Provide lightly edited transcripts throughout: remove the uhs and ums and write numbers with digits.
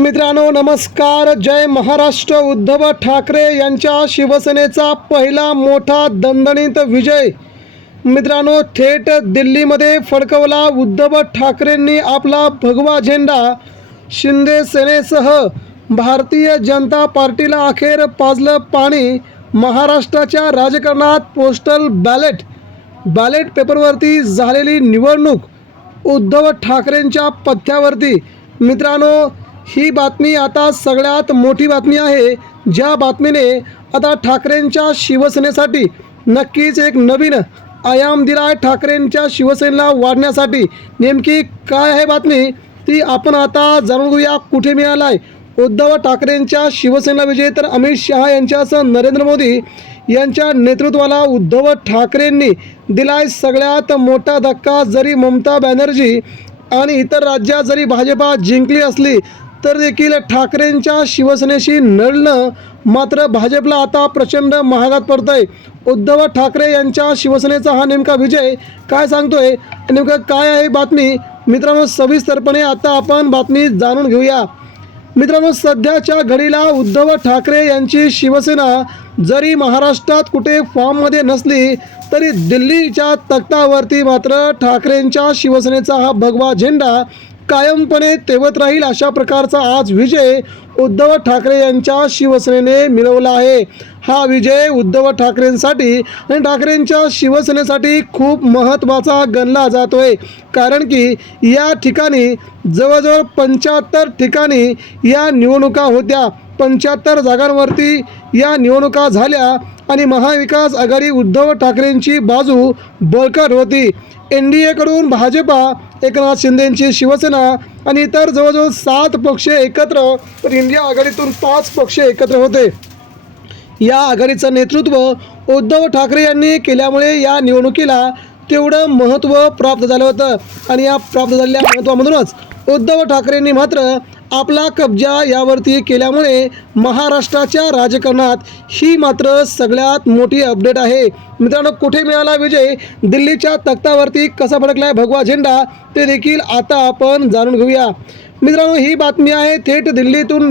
मित्रांनो नमस्कार. जय महाराष्ट्र. उद्धव ठाकरे यांच्या शिवसेनेचा पहिला मोठा दणदणीत विजय मित्रांनो थेट दिल्लीमध्ये फडकवला. उद्धव ठाकरेंनी आपला भगवा झेंडा शिंदे सेनेसह भारतीय जनता पार्टीला अखेर पाजलं पाणी. महाराष्ट्राच्या राजकारणात पोस्टल बॅलेट पेपरवरती झालेली निवडणूक उद्धव ठाकरेंच्या पथ्यावरती. मित्रांनो ही बातमी आता सगळ्यात मोठी बातमी आहे, ज्या बातमीने आता ठाकरेंच्या शिवसेनेसाठी नक्कीच एक नवीन आयाम दिला आहे. ठाकरेंच्या शिवसेनेला वाढण्यासाठी नेमकी काय आहे बातमी ती आपण आता जाणून घेऊया. कुठे मिळाला आहे उद्धव ठाकरेंच्या शिवसेना विजय? तर अमित शहा यांच्यासह नरेंद्र मोदी यांच्या नेतृत्वाला उद्धव ठाकरेंनी दिलाय सगळ्यात मोठा धक्का. जरी ममता बॅनर्जी आणि इतर राज्यात जरी भाजपा जिंकली असली तर देखील ठाकरेंच्या शिवसेनेशी लढणं मात्र भाजपला आता प्रचंड महागात पडतंय. उद्धव ठाकरे यांच्या शिवसेनेचा हा नेमका विजय काय सांगतोय, नेमकं काय आहे बातमी मित्रांनो सविस्तरपणे आता आपण बातमी जाणून घेऊया. मित्रांनो सध्याच्या घडीला उद्धव ठाकरे यांची शिवसेना जरी महाराष्ट्रात कुठे फॉर्ममध्ये नसली तरी दिल्लीच्या तख्तावरती मात्र ठाकरेंच्या शिवसेनेचा हा भगवा झेंडा कायमपणे तेवत राहील. अशा प्रकारचा आज विजय उद्धव ठाकरे यांच्या शिवसेनेने मिळवला आहे. हा विजय उद्धव ठाकरेंसाठी आणि ठाकरेंच्या शिवसेनेसाठी खूप महत्त्वाचा गणला जातोय, कारण की या ठिकाणी जवळजवळ 75 ठिकाणी या निवडणुका होत्या. 75 जागांवरती या निवडणुका झाल्या आणि महाविकास आघाडी उद्धव ठाकरेंची बाजू बळकट होती. NDAकडून भाजपा, एकनाथ शिंदेंची शिवसेना आणि इतर जवळजवळ 7 पक्ष एकत्र, तर इंडिया आघाडीतून 5 पक्ष एकत्र होते. या आघाडीचं नेतृत्व उद्धव ठाकरे यांनी केल्यामुळे या निवडणुकीला तेवढं महत्त्व प्राप्त झालं होतं आणि या प्राप्त झालेल्या महत्त्वामधूनच उद्धव ठाकरेंनी मात्र आपला कब्जा यावरती केल्यामुळे महाराष्ट्राच्या राजकारणात ही मात्र सगळ्यात मोठी अपडेट आहे. मित्रांनो कुठे मिळाला विजय, दिल्लीच्या तख्तावरती कसा फडकलाय भगवा झेंडा ते देखील आता आपण जाणून घेऊया. मित्रांनो ही बातमी आहे थेट दिल्लीतून.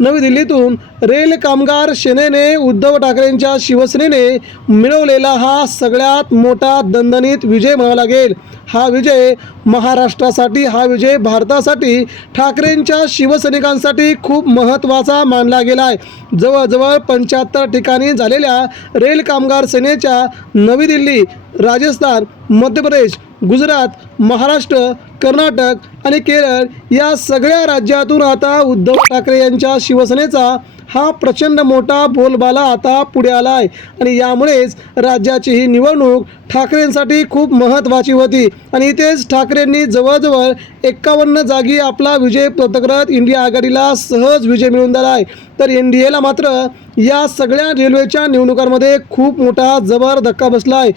नवी दिल्लीतून रेल कामगार सेनेने उद्धव ठाकरेंच्या शिवसेनेने मिळवलेला हा सगळ्यात मोठा दणदणीत विजय म्हणावा लागेल. हा विजय महाराष्ट्रासाठी, हा विजय भारतासाठी, ठाकरेंच्या शिवसैनिकांसाठी खूप महत्त्वाचा मानला गेला आहे. जवळजवळ 75 ठिकाणी झालेल्या रेल कामगार सेनेच्या नवी दिल्ली, राजस्थान, मध्य प्रदेश, गुजरात, महाराष्ट्र, कर्नाटक आणि केरळ या सगळ्या राज्यातून आता उद्धव ठाकरे यांच्या शिवसेनेचा हा प्रचंड मोठा बोलबाला आता पुढे आला आहे आणि यामुळेच राज्याची ही निवडणूक ठाकरेंसाठी खूप महत्त्वाची होती. आणि इथेच ठाकरेंनी जवळजवळ 51 जागी आपला विजय पत्करत इंडिया आघाडीला सहज विजय मिळवून दिला आहे. तर NDAला मात्र या सगळ्या रेल्वेच्या निवडणुकांमध्ये खूप मोठा जबर धक्का बसला आहे.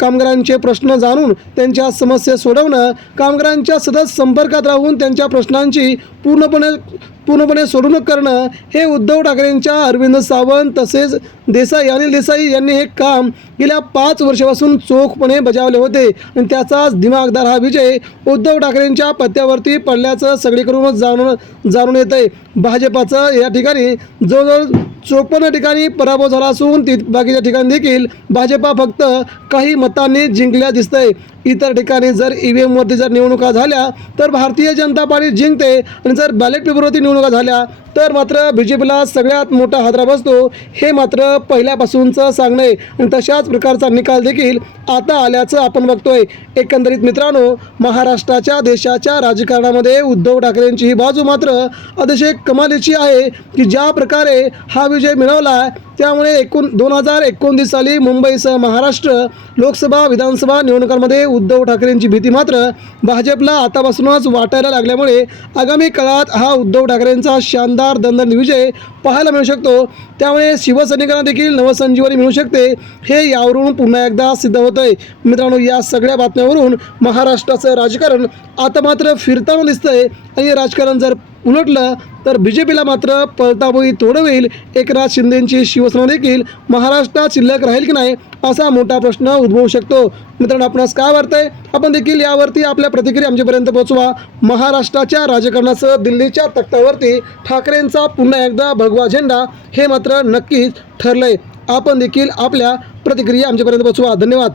कामगारांचे प्रश्न जाणून त्यांच्या समस्या सोडवणं, कामगारांच्या सतत संपर्कात राहून त्यांच्या प्रश्नांची पूर्णपणे सोडवणूक करणं हे उद्धव ठाकरेंच्या अरविंद सावंत तसेच अनिल देसाई यांनी हे काम गेल्या 5 वर्षापासून चोखपणे बजावले होते आणि त्याचाच दिमागदार हा विजय उद्धव ठाकरेंच्या पत्त्यावरती पडल्याचं सगळीकडूनच जाणून येत आहे. भाजपाचं या ठिकाणी जवळजवळ 54 ठिकाणी पराभव झाला असून बाकीच्या ठिकाणी देखील भाजपा फक्त काही मतांनी जिंकल्या दिसतंय. इतर ठिकाणी जर EVMवरती जर निवडणुका झाल्या तर भारतीय जनता पार्टी जिंकते आणि जर बॅलेट पेपरवरती निवडणुका झाल्या तर मात्र BJPला सगळ्यात मोठा हादरा बसतो. हे मात्र पहिल्यापासूनचं सांगणं आहे आणि तशाच प्रकारचा निकाल देखील आता आल्याचं आपण बघतोय. एकंदरीत मित्रांनो महाराष्ट्राच्या देशाच्या राजकारणामध्ये उद्धव ठाकरेंची ही बाजू मात्र अतिशय कमालीची आहे की ज्या प्रकारे हा विजय मिळवला त्यामुळे 2029 साली मुंबईसह महाराष्ट्र लोकसभा, विधानसभा निवडणुकांमध्ये उद्धव ठाकरेंची भीती मात्र भाजपला आतापासूनच वाटायला लागल्यामुळे आगामी काळात हा उद्धव ठाकरेंचा शानदार दणदणीत विजय पाहायला मिळू शकतो. त्यामुळे शिवसैनिकांना देखील नवसंजीवनी मिळू शकते, हे यावरून पुन्हा एकदा सिद्ध होतं आहे. मित्रांनो या सगळ्या बातम्यावरून महाराष्ट्राचं राजकारण आता मात्र फिरताना दिसतंय आणि राजकारण जर उलटलं तर BJPला मात्र पळताबोई तोड होईल. एकनाथ शिंदेंची शिवसेना देखील महाराष्ट्रात शिल्लक राहील की नाही असा मोठा प्रश्न उद्भवू शकतो. मित्रांनो, आपणास काय वाटतंय? आपण देखील यावरती आपल्या प्रतिक्रिया आमच्यापर्यंत पोहोचवा. महाराष्ट्राच्या राजकारणासह दिल्लीच्या तख्तावरती ठाकरेंचा पुन्हा एकदा भगवा झेंडा हे मात्र नक्कीच ठरलंय. आपण देखील आपल्या प्रतिक्रिया आमच्यापर्यंत पोहोचवा. धन्यवाद.